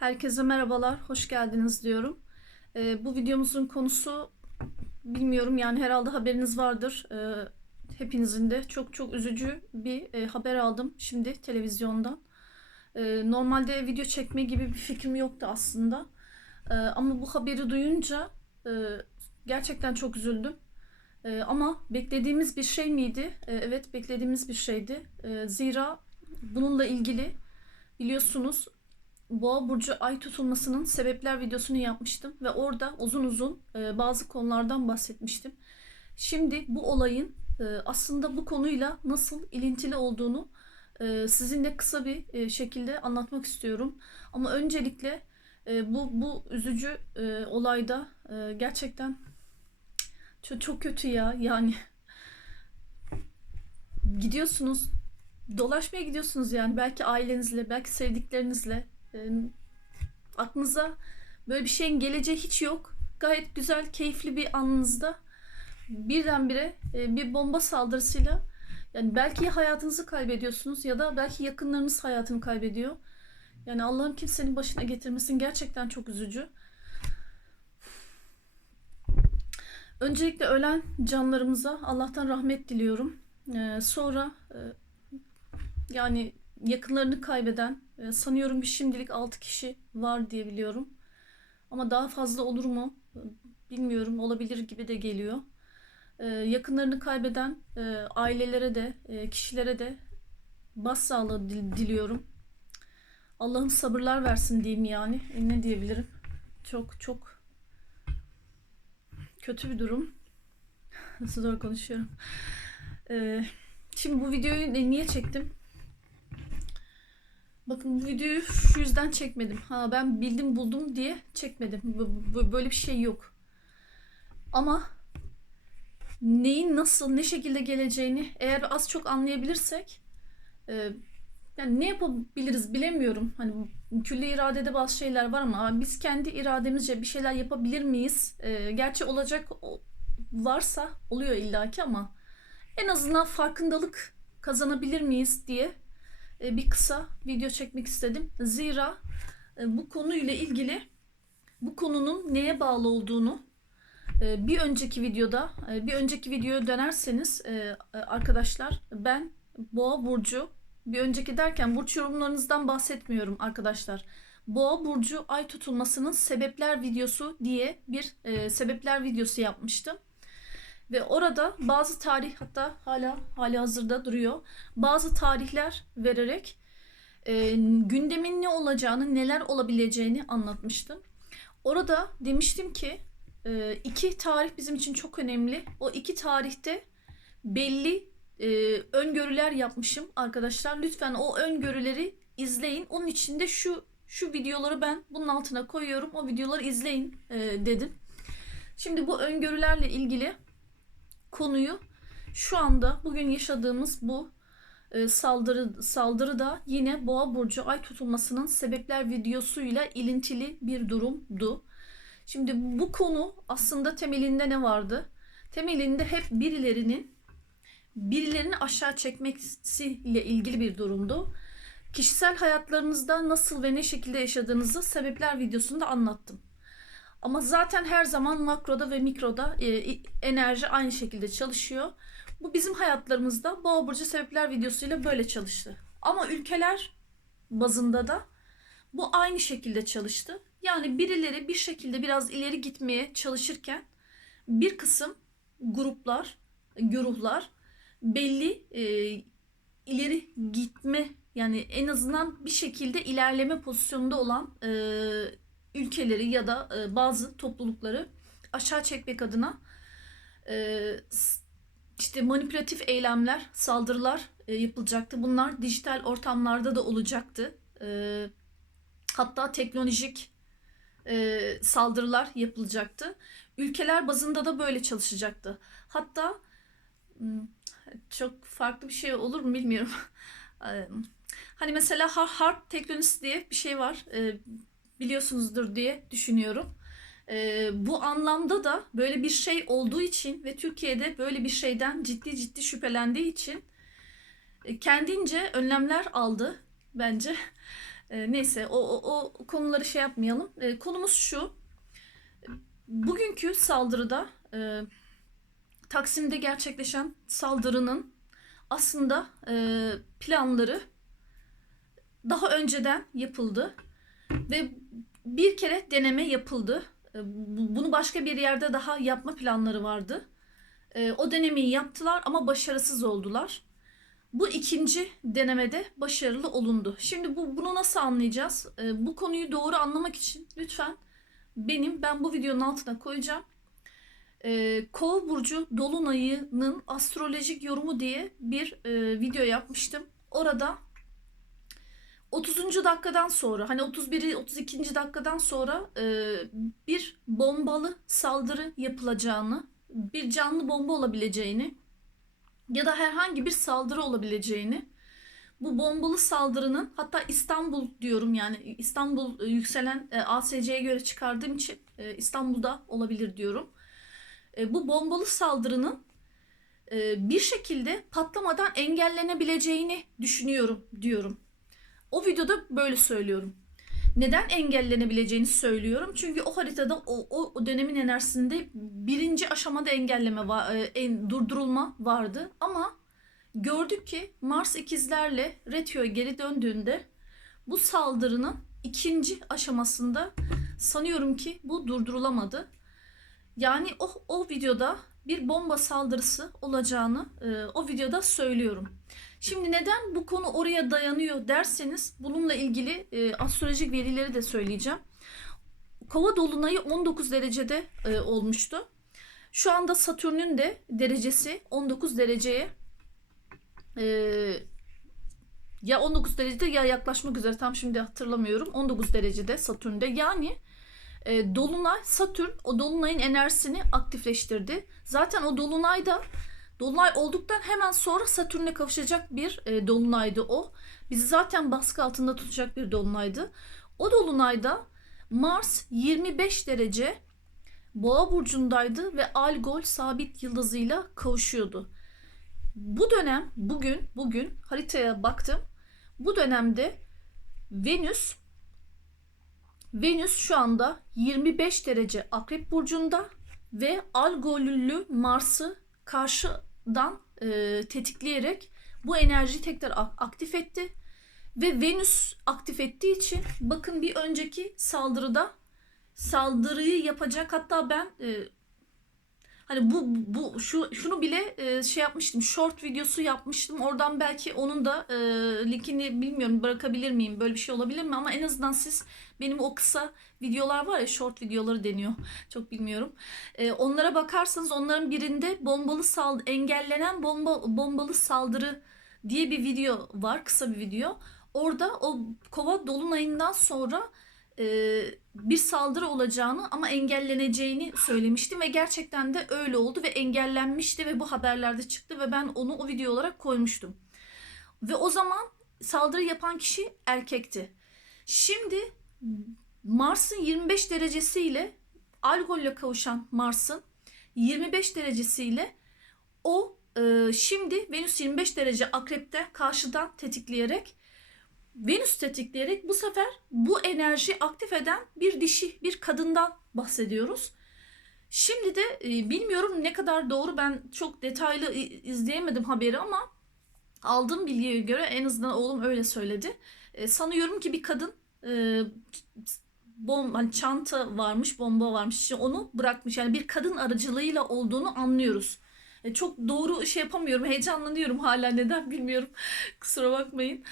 Herkese merhabalar, hoş geldiniz diyorum. Ee, bu videomuzun konusu bilmiyorum yani herhalde haberiniz vardır. Ee, hepinizin de çok çok üzücü bir e, haber aldım şimdi televizyondan. Ee, normalde video çekme gibi bir fikrim yoktu aslında. Ee, ama bu haberi duyunca e, gerçekten çok üzüldüm. Ee, ama beklediğimiz bir şey miydi? Ee, evet beklediğimiz bir şeydi. Ee, zira bununla ilgili biliyorsunuz Boğa burcu ay tutulmasının sebepler videosunu yapmıştım ve orada uzun uzun e, bazı konulardan bahsetmiştim. Şimdi bu olayın e, aslında bu konuyla nasıl ilintili olduğunu e, sizinle kısa bir e, şekilde anlatmak istiyorum. Ama öncelikle e, bu bu üzücü e, olayda e, gerçekten çok, çok kötü ya yani gidiyorsunuz dolaşmaya gidiyorsunuz yani belki ailenizle belki sevdiklerinizle e, aklınıza böyle bir şeyin geleceği hiç yok. Gayet güzel, keyifli bir anınızda birdenbire e, bir bomba saldırısıyla yani belki ya hayatınızı kaybediyorsunuz ya da belki yakınlarınız hayatını kaybediyor. Yani Allah'ın kimsenin başına getirmesin gerçekten çok üzücü. Öncelikle ölen canlarımıza Allah'tan rahmet diliyorum. Ee, sonra e, yani yakınlarını kaybeden e, sanıyorum bir şimdilik 6 kişi var diye biliyorum. Ama daha fazla olur mu bilmiyorum. Olabilir gibi de geliyor. E, yakınlarını kaybeden e, ailelere de e, kişilere de başsağlığı dil- diliyorum. Allah'ım sabırlar versin diyeyim yani. E, ne diyebilirim? Çok çok kötü bir durum. Nasıl zor konuşuyorum. E, şimdi bu videoyu niye çektim? Bakın bu videoyu şu yüzden çekmedim. Ha ben bildim buldum diye çekmedim. Böyle bir şey yok. Ama neyin nasıl ne şekilde geleceğini eğer az çok anlayabilirsek e, yani ne yapabiliriz bilemiyorum. Hani külli iradede bazı şeyler var ama biz kendi irademizce bir şeyler yapabilir miyiz? E, gerçi olacak varsa oluyor illaki ama en azından farkındalık kazanabilir miyiz diye bir kısa video çekmek istedim. Zira e, bu konuyla ilgili bu konunun neye bağlı olduğunu e, bir önceki videoda e, bir önceki videoya dönerseniz e, e, arkadaşlar ben Boğa burcu bir önceki derken burç yorumlarınızdan bahsetmiyorum arkadaşlar. Boğa burcu ay tutulmasının sebepler videosu diye bir e, sebepler videosu yapmıştım. Ve orada bazı tarih hatta hala hali hazırda duruyor. Bazı tarihler vererek e, gündemin ne olacağını, neler olabileceğini anlatmıştım. Orada demiştim ki e, iki tarih bizim için çok önemli. O iki tarihte belli e, öngörüler yapmışım arkadaşlar. Lütfen o öngörüleri izleyin. Onun için de şu şu videoları ben bunun altına koyuyorum. O videoları izleyin e, dedim. Şimdi bu öngörülerle ilgili konuyu şu anda bugün yaşadığımız bu e, saldırı saldırıda yine Boğa burcu ay tutulmasının sebepler videosuyla ilintili bir durumdu. Şimdi bu konu aslında temelinde ne vardı? Temelinde hep birilerinin birilerini aşağı çekmesiyle ilgili bir durumdu. Kişisel hayatlarınızda nasıl ve ne şekilde yaşadığınızı sebepler videosunda anlattım. Ama zaten her zaman makroda ve mikroda e, enerji aynı şekilde çalışıyor. Bu bizim hayatlarımızda Boğa burcu sebepler videosuyla böyle çalıştı. Ama ülkeler bazında da bu aynı şekilde çalıştı. Yani birileri bir şekilde biraz ileri gitmeye çalışırken bir kısım gruplar, güruhlar belli e, ileri gitme yani en azından bir şekilde ilerleme pozisyonunda olan e, ülkeleri ya da e, bazı toplulukları aşağı çekmek adına e, işte manipülatif eylemler, saldırılar e, yapılacaktı. Bunlar dijital ortamlarda da olacaktı. E, hatta teknolojik e, saldırılar yapılacaktı. Ülkeler bazında da böyle çalışacaktı. Hatta hmm, çok farklı bir şey olur mu bilmiyorum. E, Hani mesela har- harp teknolojisi diye bir şey var. E, biliyorsunuzdur diye düşünüyorum. Ee, bu anlamda da böyle bir şey olduğu için ve Türkiye'de böyle bir şeyden ciddi ciddi şüphelendiği için e, kendince önlemler aldı bence. E, neyse o, o, o konuları şey yapmayalım. E, konumuz şu. Bugünkü saldırıda e, Taksim'de gerçekleşen saldırının aslında e, planları daha önceden yapıldı ve bir kere deneme yapıldı. E, bu- Bunu başka bir yerde daha yapma planları vardı. E, O denemeyi yaptılar ama başarısız oldular. Bu ikinci denemede başarılı olundu. Şimdi bu bunu nasıl anlayacağız? E, Bu konuyu doğru anlamak için lütfen benim ben bu videonun altına koyacağım. Kova burcu dolunayının astrolojik yorumu diye bir e, video yapmıştım. Orada 30. dakikadan sonra hani 31 32. dakikadan sonra e, bir bombalı saldırı yapılacağını, bir canlı bomba olabileceğini ya da herhangi bir saldırı olabileceğini bu bombalı saldırının hatta İstanbul diyorum yani İstanbul e, yükselen e, ASC'ye göre çıkardığım için e, İstanbul'da olabilir diyorum. E, bu bombalı saldırının e, bir şekilde patlamadan engellenebileceğini düşünüyorum diyorum. O videoda böyle söylüyorum. Neden engellenebileceğini söylüyorum. Çünkü o haritada o, o, dönemin enerjisinde birinci aşamada engelleme var, e, en, durdurulma vardı. Ama gördük ki Mars ikizlerle Retio'ya geri döndüğünde bu saldırının ikinci aşamasında sanıyorum ki bu durdurulamadı. Yani o, o videoda bir bomba saldırısı olacağını e, o videoda söylüyorum. Şimdi neden bu konu oraya dayanıyor derseniz bununla ilgili e, astrolojik verileri de söyleyeceğim. Kova dolunayı 19 derecede e, olmuştu. Şu anda Satürn'ün de derecesi 19 dereceye e, ya 19 derecede ya yaklaşmak üzere tam şimdi hatırlamıyorum. 19 derecede Satürn'de yani e, Dolunay Satürn o Dolunay'ın enerjisini aktifleştirdi. Zaten o Dolunay'da Dolunay olduktan hemen sonra Satürn'e kavuşacak bir e, dolunaydı o. Bizi zaten baskı altında tutacak bir dolunaydı. O dolunayda Mars 25 derece Boğa burcundaydı ve Algol sabit yıldızıyla kavuşuyordu. Bu dönem bugün bugün haritaya baktım. Bu dönemde Venüs Venüs şu anda 25 derece Akrep burcunda ve Algol'lü Mars'ı karşıdan e, tetikleyerek bu enerjiyi tekrar ak- aktif etti. Ve Venüs aktif ettiği için bakın bir önceki saldırıda saldırıyı yapacak hatta ben e, hani bu bu şu şunu bile e, şey yapmıştım short videosu yapmıştım. Oradan belki onun da e, linkini bilmiyorum bırakabilir miyim? Böyle bir şey olabilir mi? Ama en azından siz benim o kısa videolar var ya short videoları deniyor. Çok bilmiyorum. E, onlara bakarsanız onların birinde bombalı sal engellenen bomba bombalı saldırı diye bir video var kısa bir video. Orada o kova dolunayından sonra e, bir saldırı olacağını ama engelleneceğini söylemiştim ve gerçekten de öyle oldu ve engellenmişti ve bu haberlerde çıktı ve ben onu o video olarak koymuştum. Ve o zaman saldırı yapan kişi erkekti. Şimdi Mars'ın 25 derecesiyle Algol'le kavuşan Mars'ın 25 derecesiyle o e, şimdi Venüs 25 derece akrepte karşıdan tetikleyerek Venüs tetikleyerek bu sefer bu enerji aktif eden bir dişi, bir kadından bahsediyoruz. Şimdi de e, bilmiyorum ne kadar doğru ben çok detaylı izleyemedim haberi ama aldığım bilgiye göre en azından oğlum öyle söyledi. E, sanıyorum ki bir kadın e, bom hani çanta varmış, bomba varmış. Onu bırakmış. Yani bir kadın aracılığıyla olduğunu anlıyoruz. E, çok doğru şey yapamıyorum. Heyecanlanıyorum hala neden bilmiyorum. Kusura bakmayın.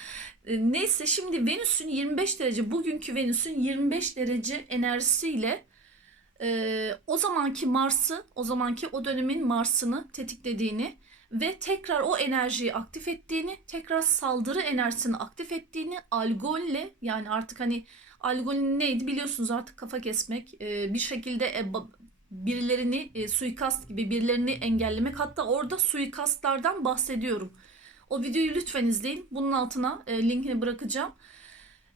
E, Neyse şimdi Venüs'ün 25 derece bugünkü Venüs'ün 25 derece enerjisiyle e, o zamanki Mars'ı o zamanki o dönemin Mars'ını tetiklediğini ve tekrar o enerjiyi aktif ettiğini tekrar saldırı enerjisini aktif ettiğini algolle yani artık hani algolün neydi biliyorsunuz artık kafa kesmek e, bir şekilde e, birilerini e, suikast gibi birilerini engellemek hatta orada suikastlardan bahsediyorum. O videoyu lütfen izleyin. Bunun altına e, linkini bırakacağım.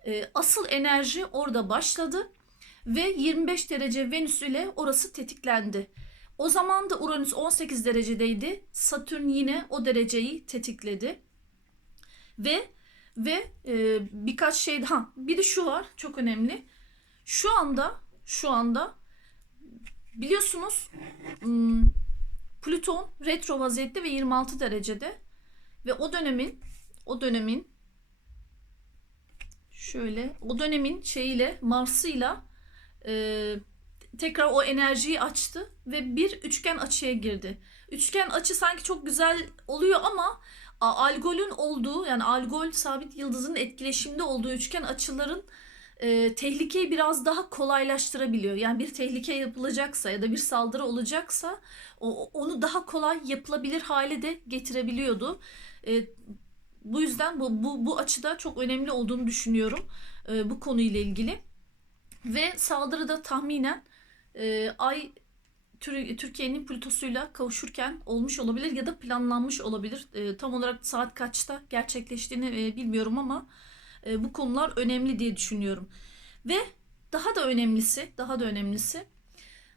E, asıl enerji orada başladı ve 25 derece Venüs ile orası tetiklendi. O zaman da Uranüs 18 derecedeydi. Satürn yine o dereceyi tetikledi. Ve Ve e, birkaç şey ha bir de şu var çok önemli. Şu anda şu anda biliyorsunuz Plüton retro vaziyette ve 26 derecede ve o dönemin o dönemin şöyle o dönemin şeyiyle Mars'ıyla e, tekrar o enerjiyi açtı ve bir üçgen açıya girdi. Üçgen açı sanki çok güzel oluyor ama algolün olduğu yani algol sabit yıldızın etkileşimde olduğu üçgen açıların e, tehlikeyi biraz daha kolaylaştırabiliyor. Yani bir tehlike yapılacaksa ya da bir saldırı olacaksa o, onu daha kolay yapılabilir hale de getirebiliyordu. E, bu yüzden bu, bu, bu açıda çok önemli olduğunu düşünüyorum e, bu konuyla ilgili. Ve saldırıda tahminen e, Ay Tür- Türkiye'nin Plütos'uyla kavuşurken olmuş olabilir ya da planlanmış olabilir. E, tam olarak saat kaçta gerçekleştiğini e, bilmiyorum ama e, bu konular önemli diye düşünüyorum. Ve daha da önemlisi, daha da önemlisi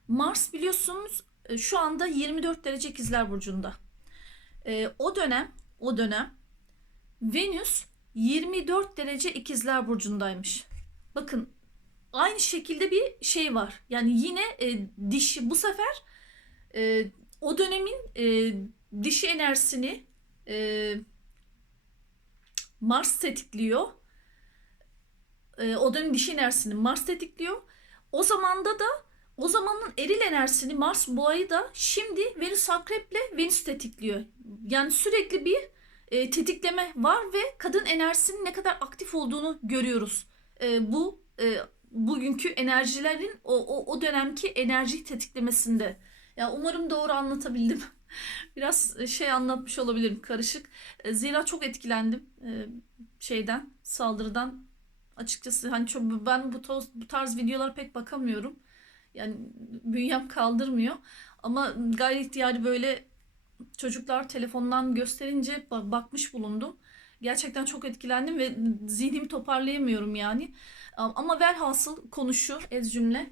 Mars biliyorsunuz e, şu anda 24 derece ikizler burcunda. E, o dönem, o dönem Venüs 24 derece ikizler burcundaymış. Bakın aynı şekilde bir şey var. Yani yine e, dişi bu sefer e, o dönemin e, dişi enerjisini e, Mars tetikliyor. E, o dönemin dişi enerjisini Mars tetikliyor. O zamanda da o zamanın eril enerjisini Mars boğayı da şimdi Venüs akreple Venüs tetikliyor. Yani sürekli bir e, tetikleme var ve kadın enerjisinin ne kadar aktif olduğunu görüyoruz. E, bu e, bugünkü enerjilerin o, o, o dönemki enerji tetiklemesinde. Ya umarım doğru anlatabildim. Biraz şey anlatmış olabilirim karışık. E, Zira çok etkilendim e, şeyden, saldırıdan. Açıkçası hani çok ben bu tarz, bu tarz videolara pek bakamıyorum. Yani bünyem kaldırmıyor. Ama gayri ihtiyari böyle çocuklar telefondan gösterince ba- bakmış bulundum. Gerçekten çok etkilendim ve zihnimi toparlayamıyorum yani. Ama velhasıl konu şu ez cümle.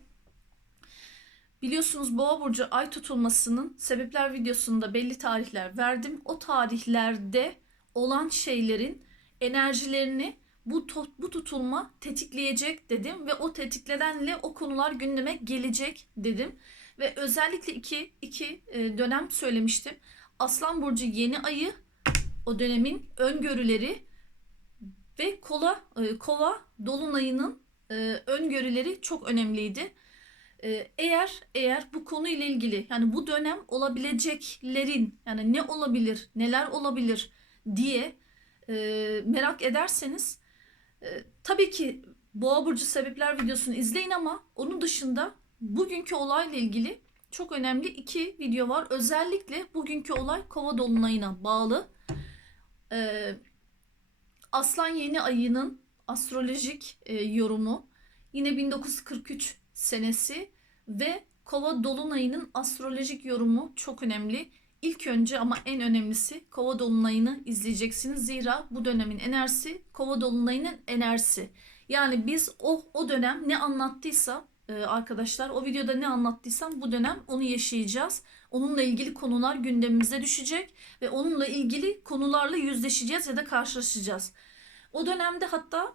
Biliyorsunuz Boğa burcu ay tutulmasının sebepler videosunda belli tarihler verdim. O tarihlerde olan şeylerin enerjilerini bu bu tutulma tetikleyecek dedim ve o tetikledenle o konular gündeme gelecek dedim ve özellikle iki iki e, dönem söylemiştim. Aslan burcu yeni ayı o dönemin öngörüleri ve kola e, kova dolunayının e, öngörüleri çok önemliydi. E, eğer eğer bu konuyla ilgili yani bu dönem olabileceklerin yani ne olabilir, neler olabilir diye e, merak ederseniz e, tabii ki Boğa burcu sebepler videosunu izleyin ama onun dışında bugünkü olayla ilgili çok önemli iki video var. Özellikle bugünkü olay Kova dolunayına bağlı. Ee, Aslan yeni ayının astrolojik e, yorumu yine 1943 senesi ve Kova dolunayının astrolojik yorumu çok önemli. İlk önce ama en önemlisi Kova dolunayını izleyeceksiniz. Zira bu dönemin enerjisi Kova dolunayının enerjisi. Yani biz o o dönem ne anlattıysa e, arkadaşlar o videoda ne anlattıysam bu dönem onu yaşayacağız. Onunla ilgili konular gündemimize düşecek ve onunla ilgili konularla yüzleşeceğiz ya da karşılaşacağız. O dönemde hatta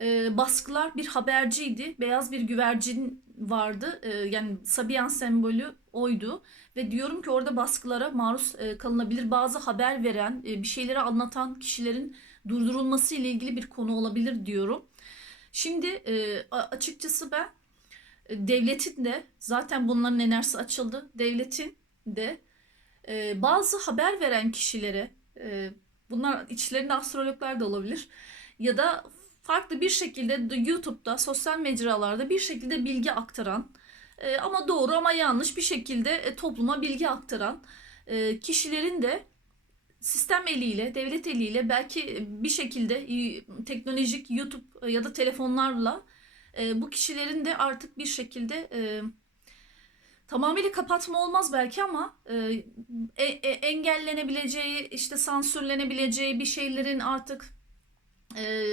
e, baskılar bir haberciydi. Beyaz bir güvercin vardı. E, yani Sabian sembolü oydu. Ve diyorum ki orada baskılara maruz e, kalınabilir. Bazı haber veren, e, bir şeyleri anlatan kişilerin durdurulması ile ilgili bir konu olabilir diyorum. Şimdi e, açıkçası ben devletin de zaten bunların enerjisi açıldı. Devletin de e, bazı haber veren kişilere e, bunlar içlerinde astrologlar da olabilir ya da farklı bir şekilde de YouTube'da sosyal mecralarda bir şekilde bilgi aktaran e, ama doğru ama yanlış bir şekilde e, topluma bilgi aktaran e, kişilerin de sistem eliyle, devlet eliyle belki bir şekilde teknolojik YouTube ya da telefonlarla e, bu kişilerin de artık bir şekilde e, tamamıyla kapatma olmaz belki ama e, e, e, engellenebileceği, işte sansürlenebileceği bir şeylerin artık e,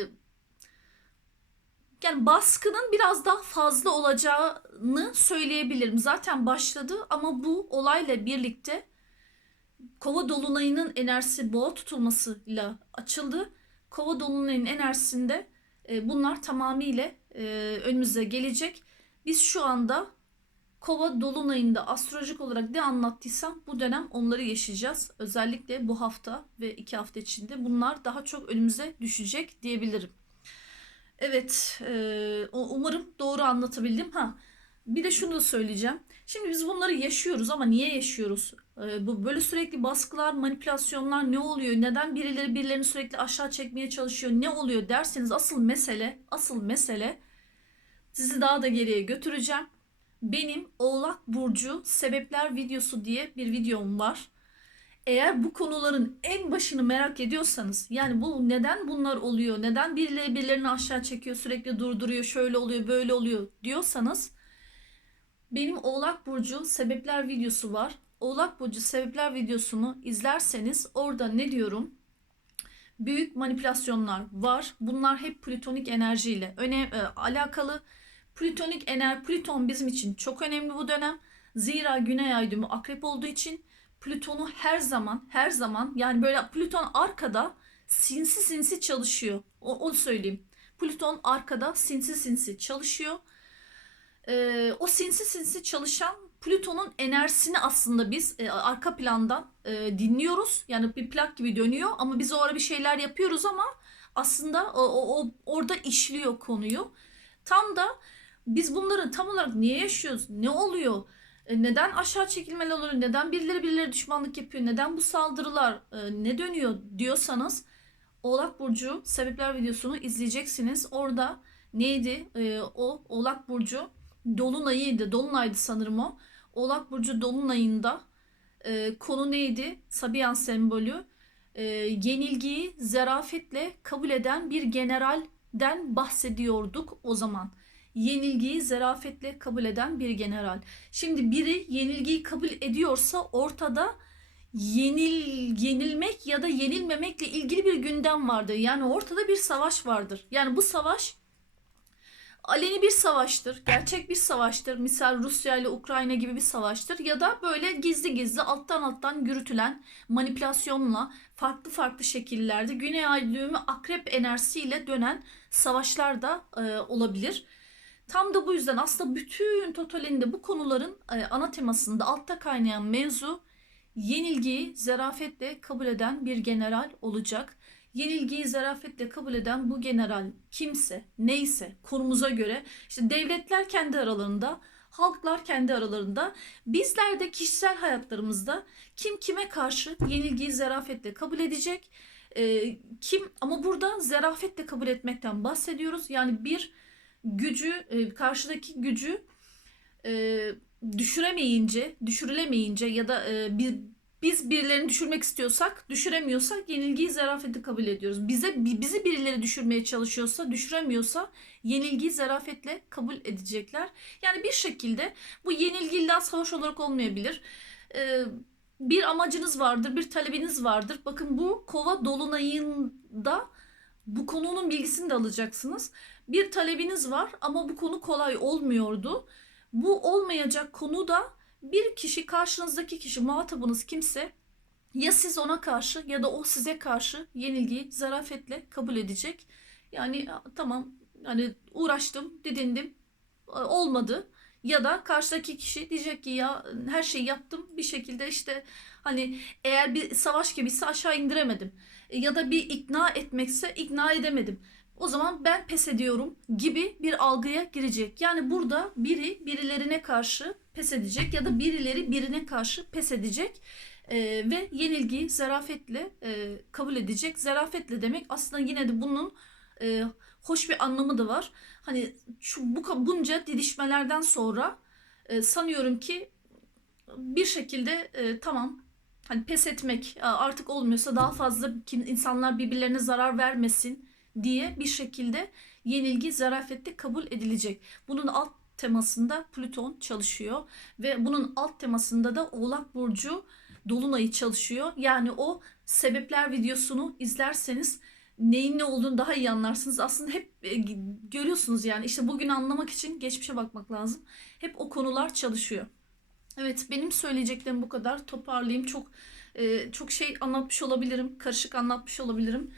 yani baskının biraz daha fazla olacağını söyleyebilirim. Zaten başladı ama bu olayla birlikte Kova dolunayının enerjisi boğa tutulmasıyla açıldı. Kova dolunayın enerjisinde e, bunlar tamamıyla e, önümüze gelecek. Biz şu anda Kova dolunayında astrolojik olarak ne anlattıysam bu dönem onları yaşayacağız. Özellikle bu hafta ve iki hafta içinde bunlar daha çok önümüze düşecek diyebilirim. Evet, e, umarım doğru anlatabildim. Ha, bir de şunu da söyleyeceğim. Şimdi biz bunları yaşıyoruz ama niye yaşıyoruz? E, bu böyle sürekli baskılar, manipülasyonlar ne oluyor? Neden birileri birilerini sürekli aşağı çekmeye çalışıyor? Ne oluyor derseniz asıl mesele, asıl mesele sizi daha da geriye götüreceğim. Benim Oğlak Burcu Sebepler videosu diye bir videom var. Eğer bu konuların en başını merak ediyorsanız yani bu neden bunlar oluyor, neden birileri birilerini aşağı çekiyor, sürekli durduruyor, şöyle oluyor, böyle oluyor diyorsanız benim Oğlak Burcu Sebepler videosu var. Oğlak Burcu Sebepler videosunu izlerseniz orada ne diyorum? Büyük manipülasyonlar var. Bunlar hep plütonik enerjiyle öne, e, alakalı. Plütonik ener Plüton bizim için çok önemli bu dönem. Zira Güney Ay düğümü akrep olduğu için Plüton'u her zaman her zaman yani böyle Plüton arkada sinsi sinsi çalışıyor. O, onu söyleyeyim. Plüton arkada sinsi sinsi çalışıyor. Ee, o sinsi sinsi çalışan Plüton'un enerjisini aslında biz e, arka plandan e, dinliyoruz. Yani bir plak gibi dönüyor ama biz o ara bir şeyler yapıyoruz ama aslında o, o, orada işliyor konuyu. Tam da biz bunları tam olarak niye yaşıyoruz? Ne oluyor? E, Neden aşağı çekilmeler oluyor? Neden birileri birileri düşmanlık yapıyor? Neden bu saldırılar e, ne dönüyor diyorsanız Oğlak Burcu sebepler videosunu izleyeceksiniz. Orada neydi? E, o Oğlak Burcu Dolunay'ıydı. Dolunay'dı sanırım o. Oğlak Burcu Dolunay'ında e, konu neydi? Sabiyan sembolü. E, yenilgiyi zarafetle kabul eden bir generalden bahsediyorduk o zaman. Yenilgiyi zarafetle kabul eden bir general. Şimdi biri yenilgiyi kabul ediyorsa ortada yenil yenilmek ya da yenilmemekle ilgili bir gündem vardır. Yani ortada bir savaş vardır. Yani bu savaş aleni bir savaştır. Gerçek bir savaştır. Misal Rusya ile Ukrayna gibi bir savaştır. Ya da böyle gizli gizli alttan alttan yürütülen manipülasyonla farklı farklı şekillerde Güney Ay düğümü akrep enerjisiyle dönen savaşlar da e, olabilir. Tam da bu yüzden aslında bütün totalinde bu konuların e, ana temasında altta kaynayan mevzu yenilgiyi zarafetle kabul eden bir general olacak. Yenilgiyi zarafetle kabul eden bu general kimse, neyse konumuza göre işte devletler kendi aralarında, halklar kendi aralarında, bizler de kişisel hayatlarımızda kim kime karşı yenilgiyi zarafetle kabul edecek? Ee, kim ama burada zarafetle kabul etmekten bahsediyoruz. Yani bir gücü, e, karşıdaki gücü e, düşüremeyince, düşürülemeyince ya da e, bir biz birilerini düşürmek istiyorsak, düşüremiyorsak yenilgiyi zarafetle kabul ediyoruz. Bize bi- bizi birileri düşürmeye çalışıyorsa, düşüremiyorsa yenilgiyi zarafetle kabul edecekler. Yani bir şekilde bu yenilgi illa savaş olarak olmayabilir. Ee, bir amacınız vardır, bir talebiniz vardır. Bakın bu kova dolunayında bu konunun bilgisini de alacaksınız. Bir talebiniz var ama bu konu kolay olmuyordu. Bu olmayacak konu da bir kişi karşınızdaki kişi muhatabınız kimse ya siz ona karşı ya da o size karşı yenilgiyi zarafetle kabul edecek. Yani "Aa, tamam hani uğraştım, didindim, olmadı. Ya da karşıdaki kişi diyecek ki ya her şeyi yaptım bir şekilde işte hani eğer bir savaş gibiyse aşağı indiremedim. Ya da bir ikna etmekse ikna edemedim. O zaman ben pes ediyorum gibi bir algıya girecek. Yani burada biri birilerine karşı pes edecek ya da birileri birine karşı pes edecek e, ve yenilgiyi zarafetle e, kabul edecek. Zarafetle demek aslında yine de bunun e, hoş bir anlamı da var. Hani şu bu bunca didişmelerden sonra e, sanıyorum ki bir şekilde e, tamam hani pes etmek e, artık olmuyorsa daha fazla insanlar birbirlerine zarar vermesin diye bir şekilde yenilgi zarafette kabul edilecek. Bunun alt temasında Plüton çalışıyor ve bunun alt temasında da Oğlak Burcu Dolunay'ı çalışıyor. Yani o sebepler videosunu izlerseniz neyin ne olduğunu daha iyi anlarsınız. Aslında hep e, görüyorsunuz yani işte bugün anlamak için geçmişe bakmak lazım. Hep o konular çalışıyor. Evet benim söyleyeceklerim bu kadar. Toparlayayım. Çok e, çok şey anlatmış olabilirim. Karışık anlatmış olabilirim.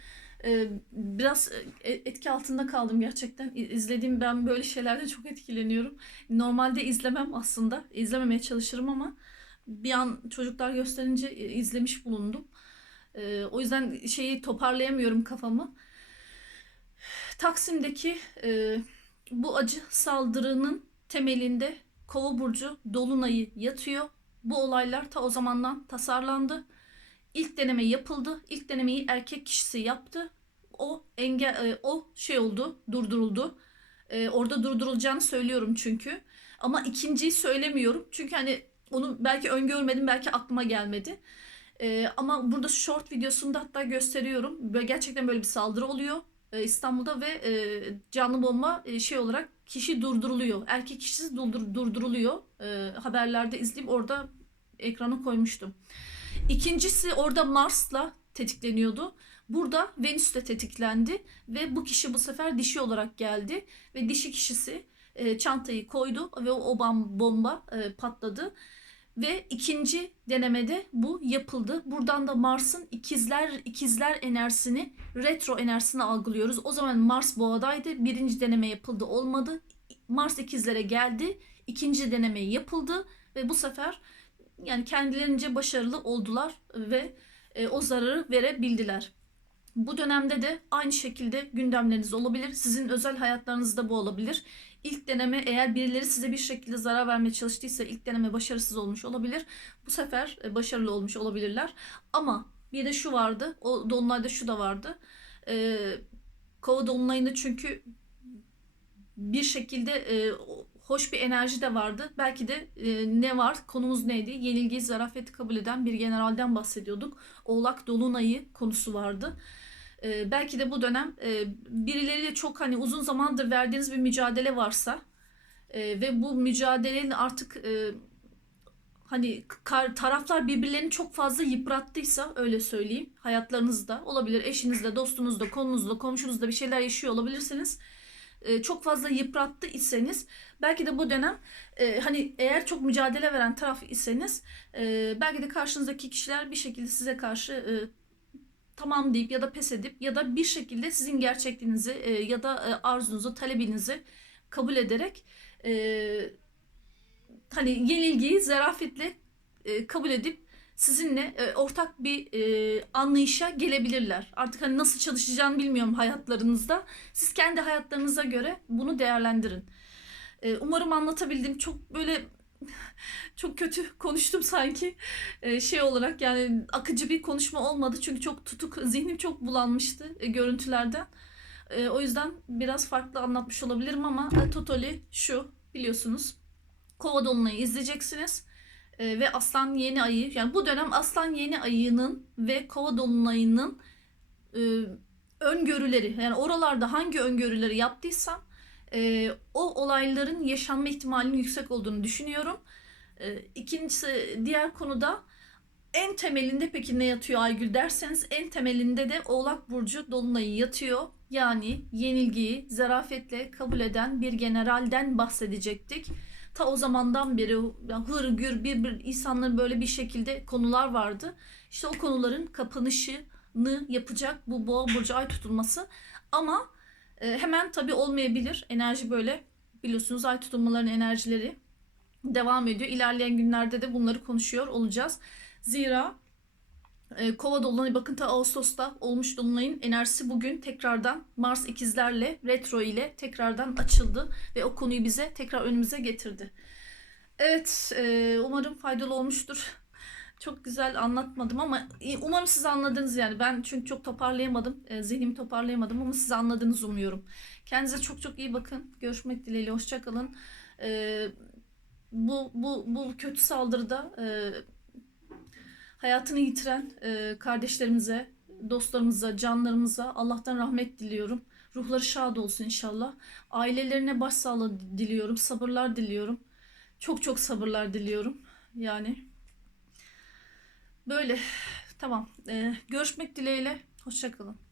Ee, biraz e, etki altında kaldım gerçekten. İzlediğim ben böyle şeylerden çok etkileniyorum. Normalde izlemem aslında. İzlememeye çalışırım ama bir an çocuklar gösterince e, izlemiş bulundum. Ee, o yüzden şeyi toparlayamıyorum kafamı. Taksim'deki e, bu acı saldırının temelinde Kova burcu dolunayı yatıyor. Bu olaylar ta o zamandan tasarlandı. İlk deneme yapıldı. İlk denemeyi erkek kişisi yaptı. O engel e, o şey oldu, durduruldu. E, orada durdurulacağını söylüyorum çünkü. Ama ikinciyi söylemiyorum. Çünkü hani onu belki öngörmedim, belki aklıma gelmedi. E, ama burada short videosunda hatta gösteriyorum. Böyle gerçekten böyle bir saldırı oluyor e, İstanbul'da ve e, canlı bomba e, şey olarak kişi durduruluyor. Erkek kişisi durdur, durduruluyor. E, haberlerde izleyip orada ekrana koymuştum. İkincisi orada Mars'la tetikleniyordu. Burada Venüs'te tetiklendi ve bu kişi bu sefer dişi olarak geldi ve dişi kişisi e, çantayı koydu ve o, bomba e, patladı. Ve ikinci denemede bu yapıldı. Buradan da Mars'ın ikizler ikizler enerjisini, retro enerjisini algılıyoruz. O zaman Mars boğadaydı. Birinci deneme yapıldı, olmadı. Mars ikizlere geldi. İkinci deneme yapıldı ve bu sefer yani kendilerince başarılı oldular ve e, o zararı verebildiler. Bu dönemde de aynı şekilde gündemleriniz olabilir. Sizin özel hayatlarınızda bu olabilir. İlk deneme eğer birileri size bir şekilde zarar vermeye çalıştıysa ilk deneme başarısız olmuş olabilir. Bu sefer e, başarılı olmuş olabilirler. Ama bir de şu vardı. O dolunayda şu da vardı. E, Kova dolunayında çünkü bir şekilde e, hoş bir enerji de vardı. Belki de e, ne var? Konumuz neydi? Yenilgiyi zarafeti kabul eden bir generalden bahsediyorduk. Oğlak Dolunay'ı konusu vardı. E, belki de bu dönem e, birileriyle çok hani uzun zamandır verdiğiniz bir mücadele varsa e, ve bu mücadelenin artık e, hani kar- taraflar birbirlerini çok fazla yıprattıysa öyle söyleyeyim hayatlarınızda olabilir eşinizle dostunuzla konunuzla komşunuzla bir şeyler yaşıyor olabilirsiniz. E, çok fazla yıprattı iseniz belki de bu dönem e, hani eğer çok mücadele veren taraf iseniz e, belki de karşınızdaki kişiler bir şekilde size karşı e, tamam deyip ya da pes edip ya da bir şekilde sizin gerçekliğinizi e, ya da e, arzunuzu, talebinizi kabul ederek e, hani yenilgiyi zarafetle e, kabul edip sizinle e, ortak bir e, anlayışa gelebilirler. Artık hani nasıl çalışacağını bilmiyorum hayatlarınızda. Siz kendi hayatlarınıza göre bunu değerlendirin. E, umarım anlatabildim. Çok böyle çok kötü konuştum sanki E, şey olarak yani akıcı bir konuşma olmadı çünkü çok tutuk zihnim çok bulanmıştı e, görüntülerden. E, o yüzden biraz farklı anlatmış olabilirim ama e, totali şu biliyorsunuz. Kova dolunayı izleyeceksiniz. E, ve Aslan yeni ayı yani bu dönem Aslan yeni ayının ve Kova dolunayının e, öngörüleri yani oralarda hangi öngörüleri yaptıysam e, o olayların yaşanma ihtimalinin yüksek olduğunu düşünüyorum. E, ikincisi diğer konuda en temelinde peki ne yatıyor Aygül derseniz en temelinde de Oğlak Burcu Dolunay'ı yatıyor. Yani yenilgiyi zarafetle kabul eden bir generalden bahsedecektik. Ta o zamandan beri yani hır gür bir, bir insanların böyle bir şekilde konular vardı. İşte o konuların kapanışını yapacak bu boğa burcu ay tutulması. Ama e, hemen tabii olmayabilir. Enerji böyle biliyorsunuz ay tutulmalarının enerjileri devam ediyor. İlerleyen günlerde de bunları konuşuyor olacağız. Zira e, Kova dolunayı bakın ta Ağustos'ta olmuş dolunayın enerjisi bugün tekrardan Mars ikizlerle retro ile tekrardan açıldı ve o konuyu bize tekrar önümüze getirdi. Evet, e, umarım faydalı olmuştur. Çok güzel anlatmadım ama e, umarım siz anladınız yani. Ben çünkü çok toparlayamadım. E, zihnimi toparlayamadım ama siz anladınız umuyorum. Kendinize çok çok iyi bakın. Görüşmek dileğiyle. Hoşçakalın. E, bu, bu, bu kötü saldırıda e, hayatını yitiren kardeşlerimize, dostlarımıza, canlarımıza Allah'tan rahmet diliyorum. Ruhları şad olsun inşallah. Ailelerine başsağlığı diliyorum. Sabırlar diliyorum. Çok çok sabırlar diliyorum. Yani böyle. Tamam. E, görüşmek dileğiyle. Hoşçakalın.